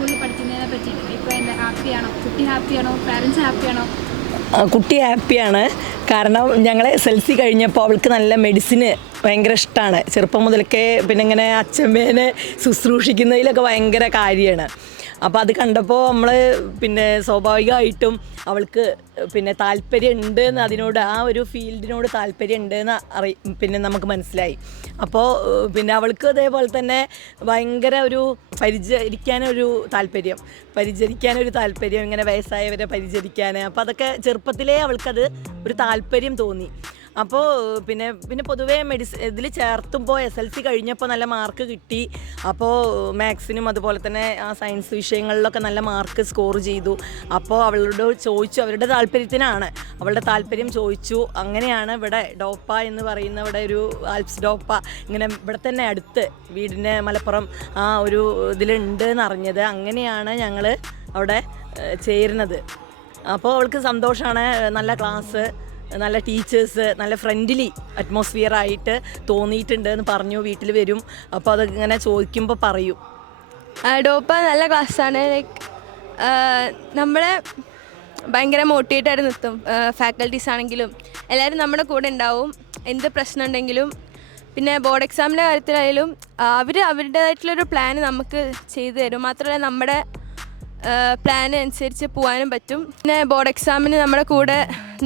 സ്കൂളിൽ പഠിക്കുന്നതിനെ പറ്റിയിട്ട് ഇപ്പോൾ എന്താ ഹാപ്പിയാണോ? കുട്ടി ഹാപ്പിയാണോ? പാരൻസ് ഹാപ്പിയാണോ? കുട്ടി ഹാപ്പിയാണ്. കാരണം ഞങ്ങൾ SLC കഴിഞ്ഞപ്പോൾ അവൾക്ക് നല്ല മെഡിസിന് ഭയങ്കര ഇഷ്ടമാണ്. ചെറുപ്പം മുതൽക്കേ പിന്നെ ഇങ്ങനെ അച്ഛമ്മേനെ ശുശ്രൂഷിക്കുന്നതിലൊക്കെ ഭയങ്കര കാര്യമാണ്. അപ്പോൾ അത് കണ്ടപ്പോൾ നമ്മൾ പിന്നെ സ്വാഭാവികമായിട്ടും അവൾക്ക് പിന്നെ താല്പര്യം ഉണ്ട് എന്ന് അതിനോട് ആ ഒരു ഫീൽഡിനോട് താല്പര്യം ഉണ്ട് എന്ന് പിന്നെ നമുക്ക് മനസ്സിലായി. അപ്പോൾ പിന്നെ അവൾക്ക് അതേപോലെ തന്നെ ഭയങ്കര ഒരു പരിചരിക്കാനൊരു താല്പര്യം ഇങ്ങനെ വയസ്സായവരെ പരിചരിക്കാൻ. അപ്പോൾ അതൊക്കെ ചെറുപ്പത്തിലേ അവൾക്കത് ഒരു താല്പര്യം തോന്നി. അപ്പോൾ പിന്നെ പൊതുവേ ഇതിൽ ചേർത്തുമ്പോൾ SLC കഴിഞ്ഞപ്പോൾ നല്ല മാർക്ക് കിട്ടി. അപ്പോൾ മാത്സിനും അതുപോലെ തന്നെ ആ സയൻസ് വിഷയങ്ങളിലൊക്കെ നല്ല മാർക്ക് സ്കോർ ചെയ്തു. അപ്പോൾ അവളോട് ചോദിച്ചു, അവരുടെ താല്പര്യത്തിനാണ്, അവളുടെ താല്പര്യം ചോദിച്ചു. അങ്ങനെയാണ് ഇവിടെ ഡോപ്പ എന്ന് പറയുന്ന ഇവിടെ ഒരു ആൽപ്സ് ഡോപ്പ ഇങ്ങനെ ഇവിടെ തന്നെ അടുത്ത് വീടിൻ്റെ മലപ്പുറം ആ ഒരു ഇതിലുണ്ട് എന്നറിഞ്ഞത്. അങ്ങനെയാണ് ഞങ്ങൾ അവിടെ ചേരുന്നത്. അപ്പോൾ അവൾക്ക് സന്തോഷമാണ്. നല്ല ക്ലാസ്, നല്ല ടീച്ചേഴ്സ്, നല്ല ഫ്രണ്ട്ലി അറ്റ്മോസ്ഫിയർ ആയിട്ട് തോന്നിയിട്ടുണ്ട് എന്ന് പറഞ്ഞു. വീട്ടിൽ വരും, അപ്പോൾ അതിങ്ങനെ ചോദിക്കുമ്പോൾ പറയും. ഡോപ്പ നല്ല ക്ലാസ്സാണ്. ലൈക്ക് നമ്മളെ ഭയങ്കര മോട്ടിവേറ്റായിട്ട് നിർത്തും. ഫാക്കൽറ്റീസ് ആണെങ്കിലും എല്ലാവരും നമ്മുടെ കൂടെ ഉണ്ടാവും, എന്ത് പ്രശ്നം ഉണ്ടെങ്കിലും. പിന്നെ ബോർഡ് എക്സാമിൻ്റെ കാര്യത്തിലായാലും അവർ അവരുടേതായിട്ടുള്ളൊരു പ്ലാൻ നമുക്ക് ചെയ്തു തരും. മാത്രമല്ല നമ്മുടെ പ്ലാൻ അനുസരിച്ച് പോകാനും പറ്റും. പിന്നെ ബോർഡ് എക്സാമിന് നമ്മുടെ കൂടെ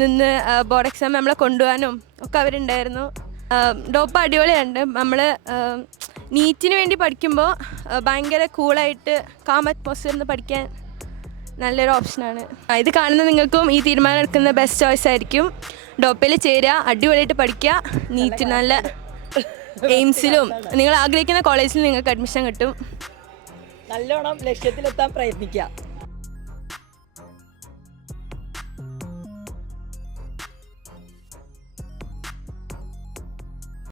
നിന്ന് ബോർഡ് എക്സാം നമ്മളെ കൊണ്ടുപോകാനും ഒക്കെ അവരുണ്ടായിരുന്നു. ഡോപ്പ അടിപൊളിയുണ്ട്. നമ്മൾ നീറ്റിന് വേണ്ടി പഠിക്കുമ്പോൾ ഭയങ്കര കൂളായിട്ട് കാം അറ്റ്മോസ്ഫിയറിൽ പഠിക്കാൻ നല്ലൊരു ഓപ്ഷനാണ്. ഇത് കാണുന്ന നിങ്ങൾക്കും ഈ തീരുമാനം എടുക്കുന്ന ബെസ്റ്റ് ചോയ്സ് ആയിരിക്കും. ഡോപ്പയിൽ ചേരുക, അടിപൊളിയായിട്ട് പഠിക്കുക, നീറ്റ് നല്ല എയിംസിലും നിങ്ങൾ ആഗ്രഹിക്കുന്ന കോളേജിൽ നിങ്ങൾക്ക് അഡ്മിഷൻ കിട്ടും. നല്ലോണം ലക്ഷ്യത്തിലെത്താൻ പ്രയത്നിക്കുക.